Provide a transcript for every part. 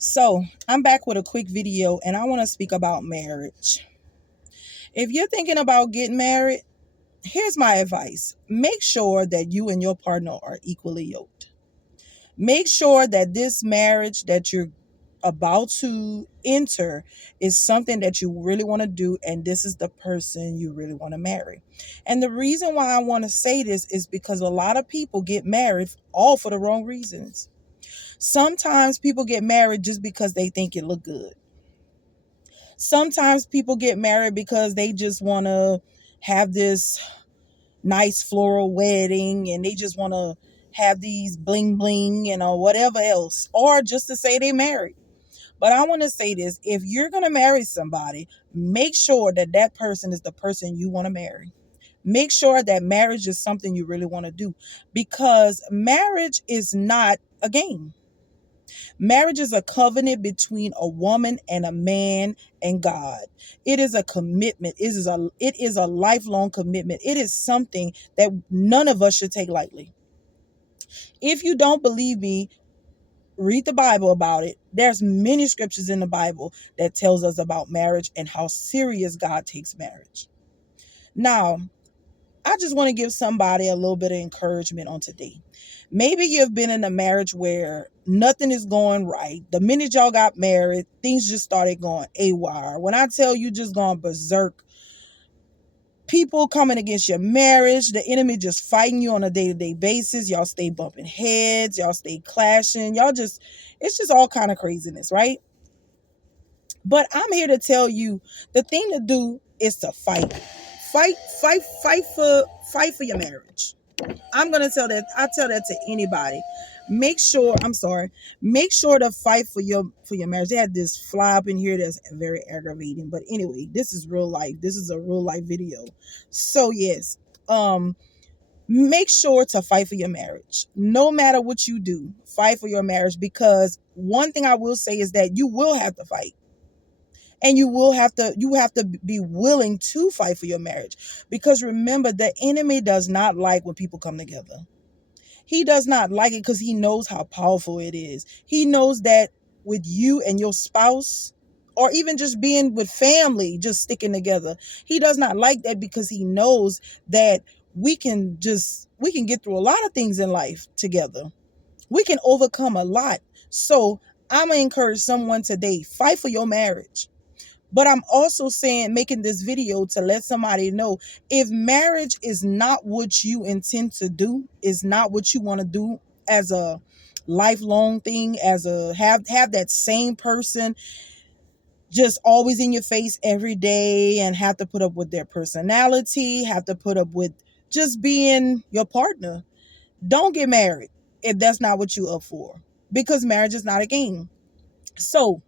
So, I'm back with a quick video and I want to speak about marriage. If you're thinking about getting married, here's my advice. Make sure that you and your partner are equally yoked. Make sure that this marriage that you're about to enter is something that you really want to do, and this is the person you really want to marry. And the reason why I want to say this is because a lot of people get married all for the wrong reasons. Sometimes people get married just because they think it look good. Sometimes people get married because they just want to have this nice floral wedding and they just want to have these bling bling and whatever else, or just to say they married. But I want to say this: if you're going to marry somebody, make sure that that person is the person you want to marry. Make sure that marriage is something you really want to do, because marriage is not a game. Marriage is a covenant between a woman and a man and God. It is a commitment. It is a lifelong commitment. It is something that none of us should take lightly. If you don't believe me, read the Bible about it. There's many scriptures in the Bible that tells us about marriage and how serious God takes marriage. Now, I just want to give somebody a little bit of encouragement on today. Maybe you've been in a marriage where nothing is going right. The minute y'all got married, things just started going AWR. When I tell you just going berserk, people coming against your marriage, the enemy just fighting you on a day-to-day basis. Y'all stay bumping heads, y'all stay clashing. It's just all kind of craziness, right? But I'm here to tell you the thing to do is to fight. Fight, fight, fight for your marriage. I'm gonna tell that. I tell that to anybody. Make sure to fight for your marriage. They had this fly up in here that's very aggravating. But anyway, this is real life. This is a real life video. So yes, make sure to fight for your marriage. No matter what you do, fight for your marriage, because one thing I will say is that you will have to fight. And you have to be willing to fight for your marriage, because remember, the enemy does not like when people come together. He does not like it because he knows how powerful it is. He knows that with you and your spouse, or even just being with family, just sticking together, he does not like that, because he knows that we can get through a lot of things in life together. We can overcome a lot. So I'm gonna encourage someone today: fight for your marriage. But I'm also making this video to let somebody know, if marriage is not what you intend to do, is not what you want to do as a lifelong thing, as a have that same person just always in your face every day, and have to put up with their personality, have to put up with just being your partner, don't get married if that's not what you up for, because marriage is not a game. So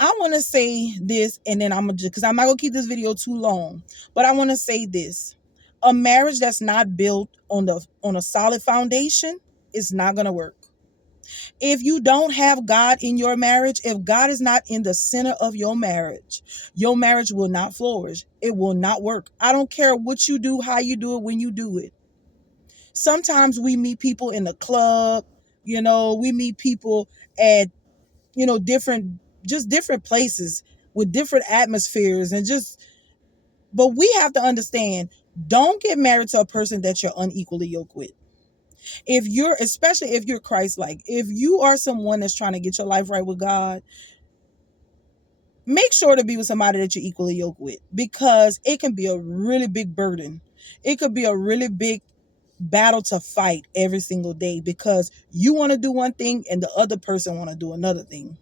I want to say this, and then I'm gonna, because I'm not gonna keep this video too long, but I want to say this: a marriage that's not built on a solid foundation is not gonna work. If you don't have God in your marriage, if God is not in the center of your marriage will not flourish. It will not work. I don't care what you do, how you do it, when you do it. Sometimes we meet people in the club, we meet people at different places with different atmospheres, but we have to understand, don't get married to a person that you're unequally yoked with. Especially if you're Christ-like, if you are someone that's trying to get your life right with God, make sure to be with somebody that you're equally yoked with, because it can be a really big burden. It could be a really big battle to fight every single day, because you want to do one thing and the other person want to do another thing.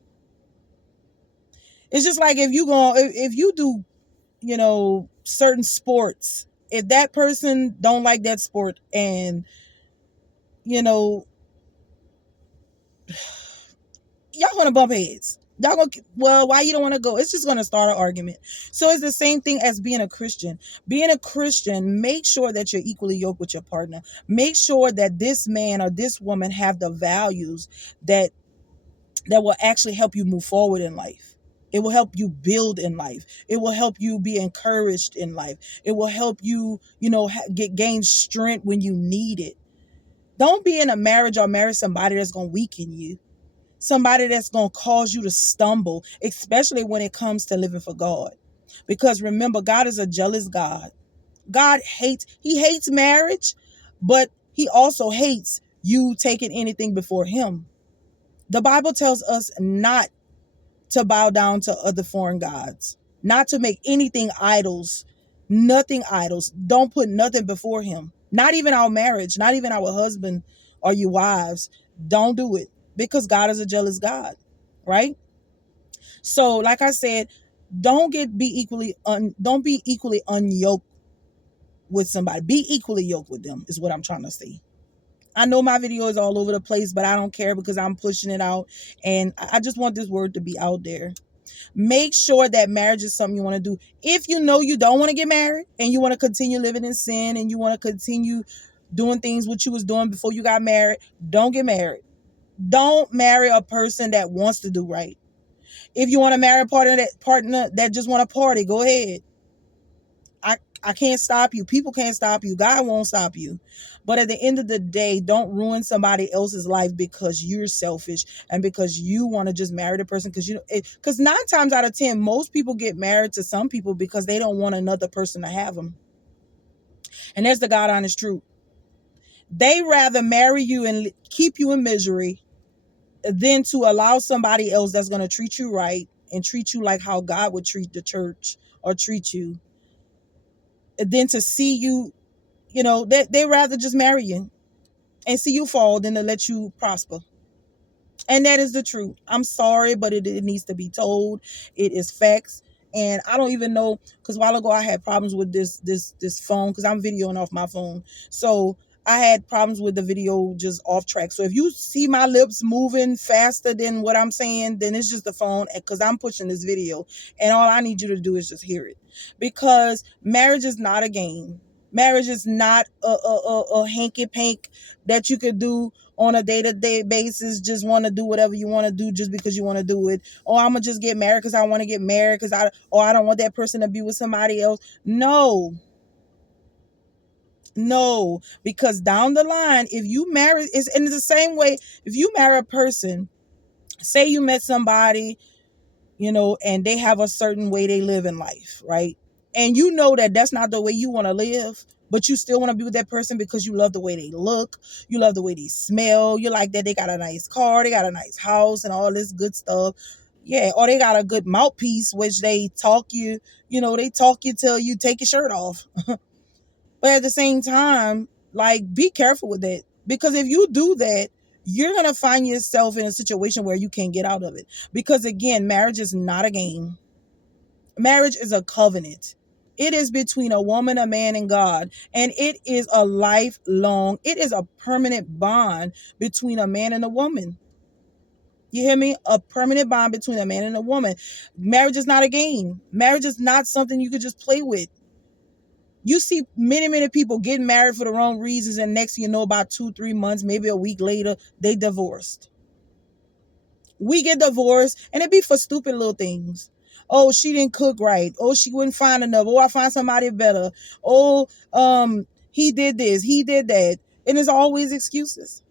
It's just like if you do certain sports, if that person don't like that sport, and you know y'all gonna bump heads, y'all gonna, well, why you don't want to go, it's just gonna start an argument. So it's the same thing as being a Christian. Make sure that you're equally yoked with your partner. Make sure that this man or this woman have the values that will actually help you move forward in life. It will help you build in life. It will help you be encouraged in life. It will help you, gain strength when you need it. Don't be in a marriage or marry somebody that's going to weaken you. somebody that's going to cause you to stumble, especially when it comes to living for God. Because remember, God is a jealous God. He hates marriage, but he also hates you taking anything before him. The Bible tells us not to bow down to other foreign gods, not to make anything idols, nothing idols. Don't put nothing before him. Not even our marriage, not even our husband or your wives. Don't do it because God is a jealous God, right? So, like I said, don't be equally unyoked with somebody. Be equally yoked with them is what I'm trying to say. I know my video is all over the place, but I don't care because I'm pushing it out and I just want this word to be out there. Make sure that marriage is something you want to do. If you know you don't want to get married and you want to continue living in sin and you want to continue doing things what you was doing before you got married, don't get married. Don't marry a person that wants to do right. If you want to marry a partner that just want to party, go ahead. I can't stop you. People can't stop you. God won't stop you. But at the end of the day, don't ruin somebody else's life because you're selfish and because you want to just marry the person because because 9 times out of 10, most people get married to some people because they don't want another person to have them. And that's the God honest truth. They rather marry you and keep you in misery than to allow somebody else that's going to treat you right and treat you like how God would treat the church or treat you, than to see you. They rather just marry you and see you fall than to let you prosper. And that is the truth. I'm sorry, but it needs to be told. It is facts. And I don't even know, because a while ago I had problems with this phone because I'm videoing off my phone. So I had problems with the video just off track. So if you see my lips moving faster than what I'm saying, then it's just the phone because I'm pushing this video. And all I need you to do is just hear it. Because marriage is not a game. Marriage is not a hanky pank that you could do on a day-to-day basis. Just want to do whatever you want to do just because you want to do it. Or I'm gonna just get married because I want to get married because I don't want that person to be with somebody else. No, because down the line, if you marry, it's in the same way. If you marry a person, say you met somebody, and they have a certain way they live in life, right? And you know that that's not the way you want to live, but you still want to be with that person because you love the way they look, you love the way they smell, you like that they got a nice car, they got a nice house, and all this good stuff. Yeah, or they got a good mouthpiece, which they talk you till you take your shirt off. But at the same time, like, be careful with that. Because if you do that, you're going to find yourself in a situation where you can't get out of it. Because again, marriage is not a game. Marriage is a covenant. It is between a woman, a man, and God. And it is it is a permanent bond between a man and a woman. You hear me? A permanent bond between a man and a woman. Marriage is not a game. Marriage is not something you could just play with. You see many people getting married for the wrong reasons, and next thing you know, about 2-3 months, maybe a week later, they divorced. We get divorced and it be for stupid little things. Oh, she didn't cook right. Oh, she wouldn't find enough. Oh, I find somebody better. Oh, he did this, he did that. And it's always excuses.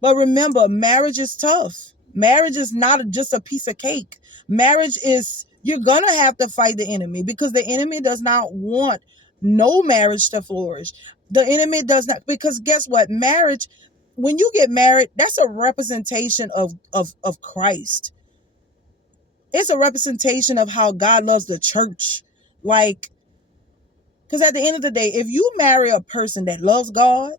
But remember, marriage is tough. Marriage is not just a piece of cake. Marriage is, you're going to have to fight the enemy because the enemy does not want no marriage to flourish. The enemy does not, because guess what? Marriage, when you get married, that's a representation of Christ. It's a representation of how God loves the church. Like, because at the end of the day, if you marry a person that loves God,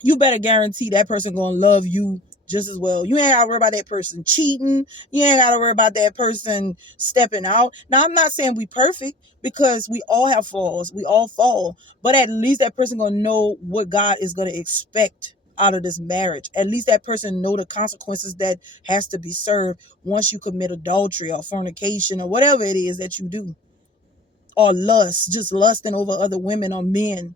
you better guarantee that person gonna love you just as well. You ain't gotta worry about that person cheating. You ain't gotta worry about that person stepping out. Now, I'm not saying we perfect because we all have flaws. We all fall. But at least that person gonna know what God is gonna expect out of this marriage. At least that person know the consequences that has to be served once you commit adultery or fornication or whatever it is that you do. Or lust, just lusting over other women or men.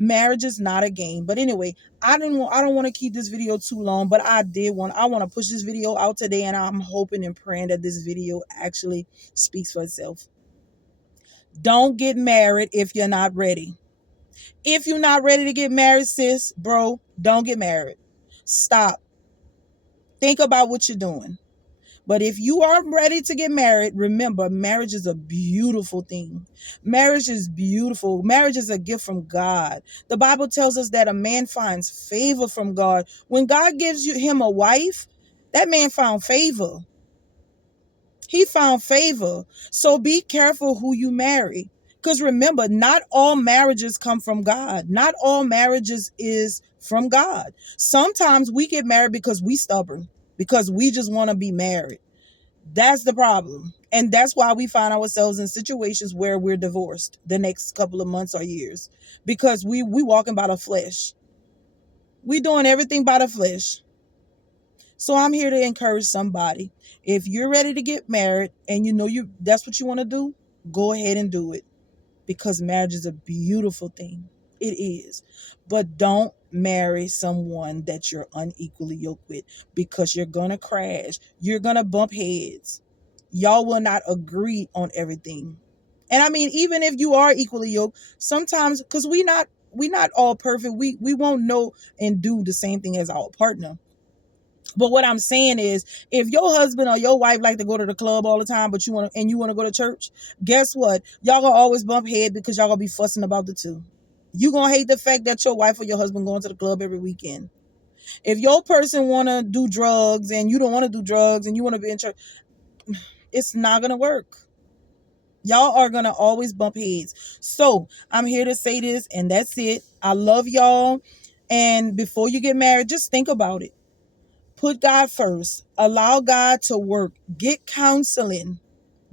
Marriage is not a game. But anyway, I don't want to keep this video too long, but I want to push this video out today, and I'm hoping and praying that this video actually speaks for itself. Don't get married if you're not ready. If you're not ready to get married, sis, bro, don't get married. Stop. Think about what you're doing. But if you are ready to get married, remember, marriage is a beautiful thing. Marriage is beautiful. Marriage is a gift from God. The Bible tells us that a man finds favor from God. When God gives him a wife, that man found favor. He found favor. So be careful who you marry. Because remember, not all marriages come from God. Not all marriages is from God. Sometimes we get married because we stubborn, because we just want to be married. That's the problem. And that's why we find ourselves in situations where we're divorced the next couple of months or years. Because we walking by the flesh. We doing everything by the flesh. So I'm here to encourage somebody. If you're ready to get married and you know that's what you want to do, go ahead and do it, because marriage is a beautiful thing. It is. But don't marry someone that you're unequally yoked with, because you're going to crash. You're going to bump heads. Y'all will not agree on everything. And I mean, even if you are equally yoked, sometimes, because we not all perfect. We won't know and do the same thing as our partner. But what I'm saying is, if your husband or your wife like to go to the club all the time, but you want to go to church, guess what? Y'all gonna always bump head, because y'all gonna be fussing about the two. You gonna hate the fact that your wife or your husband going to the club every weekend. If your person wanna do drugs and you don't want to do drugs and you want to be in church, it's not gonna work. Y'all are gonna always bump heads. So I'm here to say this, and that's it. I love y'all. And before you get married, just think about it. Put God first. Allow God to work. Get counseling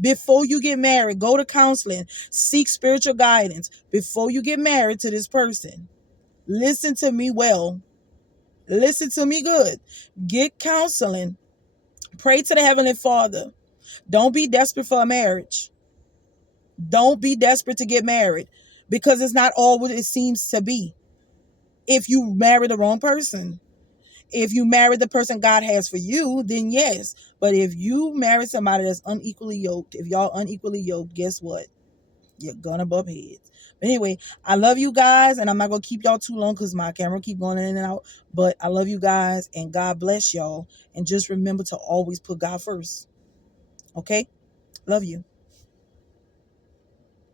before you get married. Go to counseling. Seek spiritual guidance before you get married to this person. Listen to me well. Listen to me good. Get counseling. Pray to the Heavenly Father. Don't be desperate for a marriage. Don't be desperate to get married, because it's not all what it seems to be if you marry the wrong person. If you marry the person God has for you, then yes. But if you marry somebody that's unequally yoked, if y'all unequally yoked, guess what? You're gonna bump heads. But anyway, I love you guys, and I'm not gonna keep y'all too long because my camera keep going in and out. But I love you guys, and God bless y'all. And just remember to always put God first. Okay? Love you.